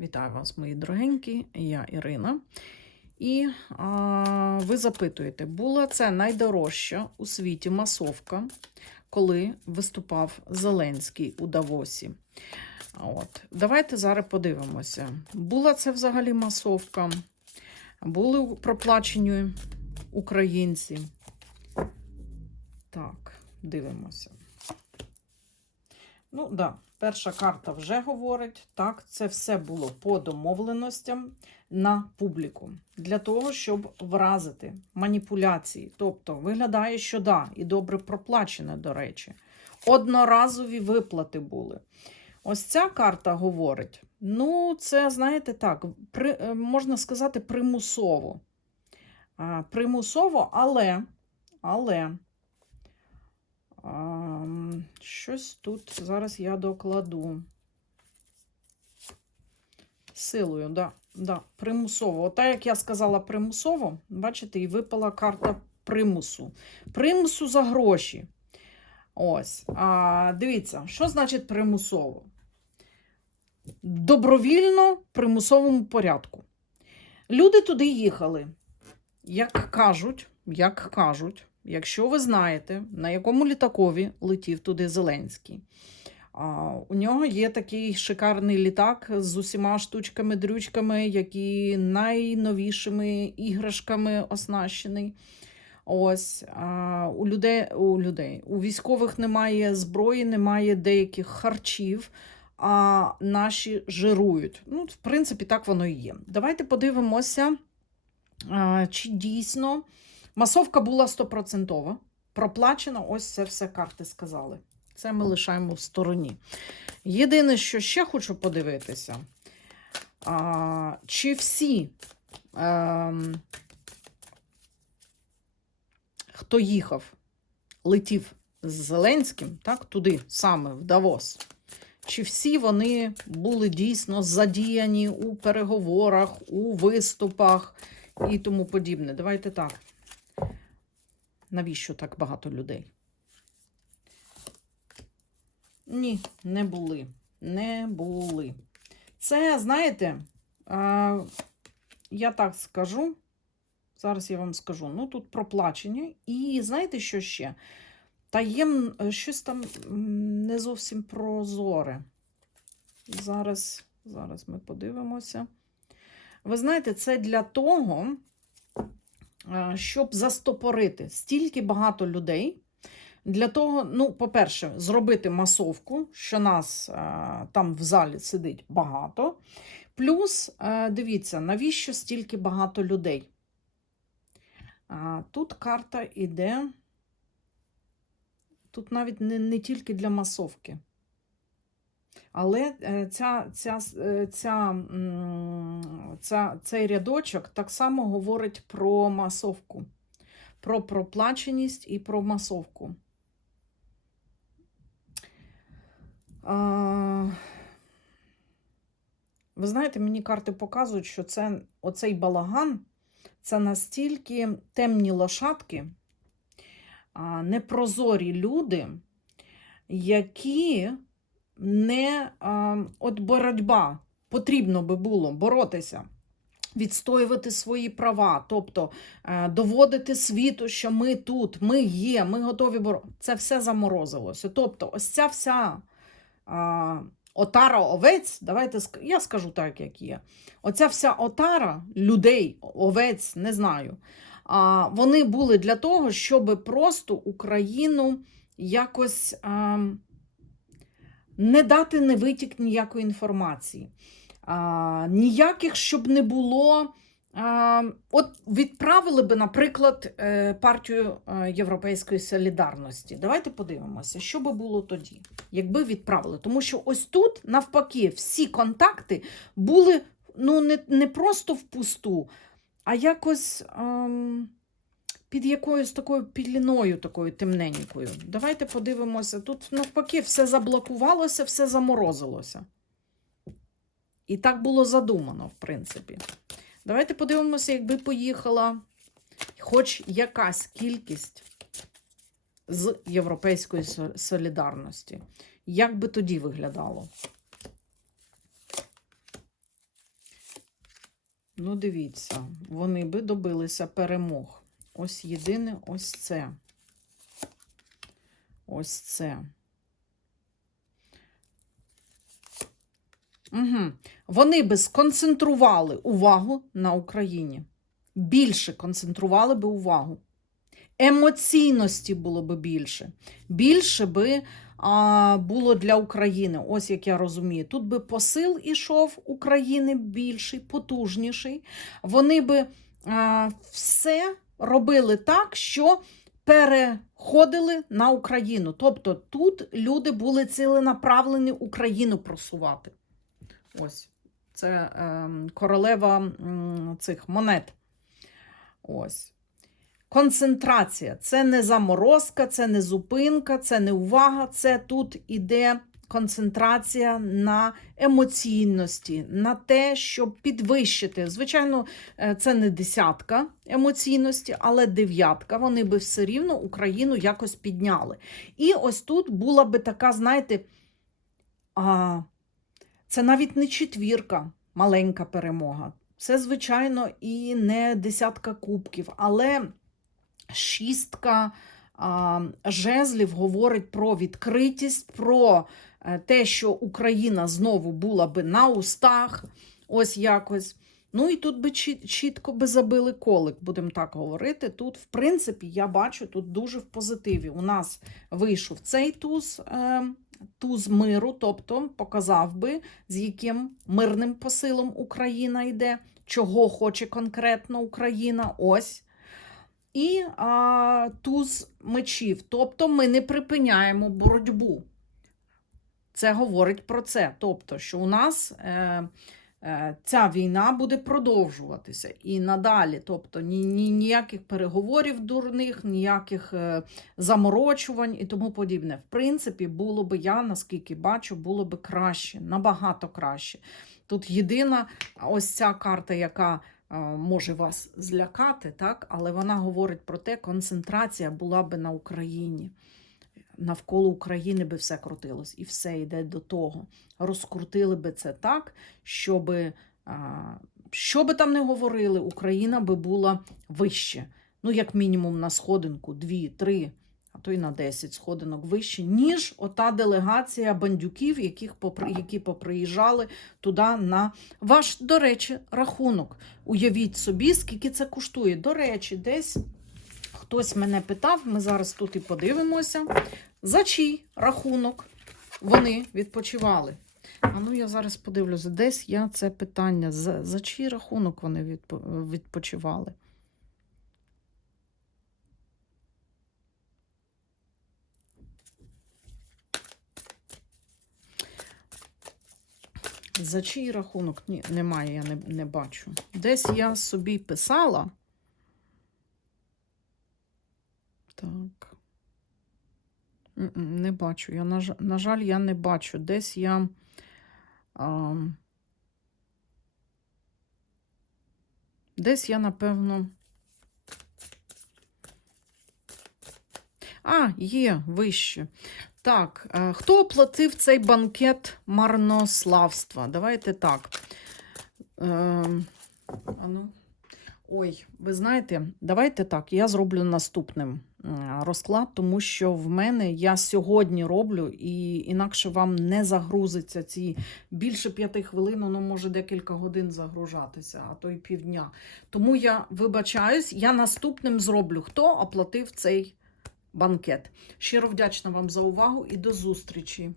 Вітаю вас, мої дорогенькі, я Ірина. І а, ви запитуєте, була це найдорожча у світі масовка, коли виступав Зеленський у Давосі. От. Давайте зараз подивимося. Була це взагалі масовка? Були проплачені українці? Так, дивимося. Ну, да, перша карта вже говорить. Так, це все було по домовленостям на публіку для того, щоб вразити маніпуляції. Тобто, виглядає, що да, і добре проплачене, до речі. Одноразові виплати були. Ось ця карта говорить: ну, це, знаєте, так, при, е, можна сказати, примусово. А, примусово, але, але. Щось тут зараз я докладу. Силою, да, да, примусово. Ота, як я сказала, примусово, бачите, і випала карта примусу. Примусу за гроші. Ось. А, Дивіться, що значить примусово? Добровільно примусовому порядку. Люди туди їхали, як кажуть, як кажуть, якщо ви знаєте, на якому літакові летів туди Зеленський. У нього є такий шикарний літак з усіма штучками-дрючками, які найновішими іграшками оснащений. Ось а, у людей, у людей, у військових немає зброї, немає деяких харчів, а наші жирують. Ну, в принципі, так воно і є. Давайте подивимося, а, чи дійсно масовка була стопроцентова. Проплачена, ось це все карти сказали. Це ми лишаємо в стороні. Єдине, що ще хочу подивитися, а, чи всі, ем, хто їхав, летів з Зеленським, так, туди, саме в Давос, чи всі вони були дійсно задіяні у переговорах, у виступах і тому подібне. Давайте так. Навіщо так багато людей? Ні, не були. Не були. Це, знаєте, я так скажу. Зараз я вам скажу. Ну, тут проплачення. І знаєте, що ще? Таєм щось там не зовсім прозоре. Зараз, зараз ми подивимося. Ви знаєте, це для того, щоб застопорити стільки багато людей. Для того, ну, по-перше, зробити масовку, що нас а, там в залі сидить багато. Плюс, а, дивіться, навіщо стільки багато людей? А, тут карта йде. Тут навіть не, не тільки для масовки. Але е, ця, ця, е, ця, ця, цей рядочок так само говорить про масовку, про проплаченість і про масовку. Ви знаєте, мені карти показують, що це оцей балаган це настільки темні лошадки, непрозорі люди, які не а, от боротьба потрібно би було боротися. Відстоювати свої права, тобто е, доводити світу, що ми тут, ми є, ми готові боротися. Це все заморозилося. Тобто, ось ця вся а, отара овець, давайте я скажу так, як є. Оця вся отара людей, овець, не знаю. А, вони були для того, щоб просто Україну якось а, не дати не витік ніякої інформації. А, ніяких, щоб не було. А, от відправили би, наприклад, е, партію е, Європейської солідарності. Давайте подивимося, що би було тоді, якби відправили. Тому що ось тут, навпаки, всі контакти були ну, не, не просто впусту, а якось ем, під якоюсь такою піліною, такою темненькою. Давайте подивимося. Тут навпаки все заблокувалося, все заморозилося. І так було задумано, в принципі. Давайте подивимося, якби поїхала хоч якась кількість з Європейської солідарності. Як би тоді виглядало? Ну, дивіться, вони би добилися перемог. Ось єдине, ось це. Ось це. Угу. Вони би сконцентрували увагу на Україні. Більше концентрували би увагу. Емоційності було би більше. Більше би а, було для України. Ось як я розумію. Тут би посил ішов України більший, потужніший. Вони би а, все робили так, що переходили на Україну. Тобто тут люди були ціленаправлені Україну просувати. Ось це е, королева цих монет. Ось. Концентрація це не заморозка, це не зупинка, це не увага. Це тут іде концентрація на емоційності, на те, щоб підвищити. Звичайно, е, це не десятка емоційності, але дев'ятка. Вони би все рівно Україну якось підняли. І ось тут була би така, знаєте, а, це навіть не четвірка, маленька перемога. Це, звичайно, і не десятка кубків, але шістка жезлів говорить про відкритість, про е, те, що Україна знову була би на устах, ось якось. Ну і тут би чітко би забили колик, будемо так говорити. Тут, в принципі, я бачу тут дуже в позитиві. У нас вийшов цей туз, е, туз миру, тобто показав би, з яким мирним посилом Україна йде, чого хоче конкретно Україна. Ось. І а, туз мечів. Тобто ми не припиняємо боротьбу. Це говорить про це. Тобто, що у нас е, е, ця війна буде продовжуватися і надалі. Тобто ні, ні, ніяких переговорів дурних, ніяких е, заморочувань і тому подібне. В принципі, було би я, наскільки бачу, було би краще, набагато краще. Тут єдина ось ця карта, яка може вас злякати, так? але вона говорить про те, концентрація була би на Україні. Навколо України би все крутилось, і все йде до того. Розкрутили би це так, щоб, що би там не говорили, Україна би була вище. Ну, як мінімум, на сходинку, дві, три, а то й на 10 сходинок вище, ніж ота делегація бандюків, яких попри, які поприїжджали туди на ваш, до речі, рахунок. Уявіть собі, скільки це коштує. До речі, десь хтось мене питав, ми зараз тут і подивимося, за чий рахунок вони відпочивали. А ну я зараз подивлюся, десь я це питання. За, за чий рахунок вони відпочивали? За чий рахунок? Ні, немає, я не, не бачу. Десь я собі писала. Так. Не бачу. Я, на, жаль- я не бачу. Десь я. А, десь я, напевно. А, є вище. Так, е, хто оплатив цей банкет марнославства? Давайте так. Е, а ну. Ой, ви знаєте, давайте так. Я зроблю наступним розклад, тому що в мене я сьогодні роблю, і інакше вам не загрузиться ці більше п'яти хвилин, воно може декілька годин загружатися, а то й півдня. Тому я вибачаюсь, я наступним зроблю, хто оплатив цей банкет. Щиро вдячна вам за увагу і до зустрічі!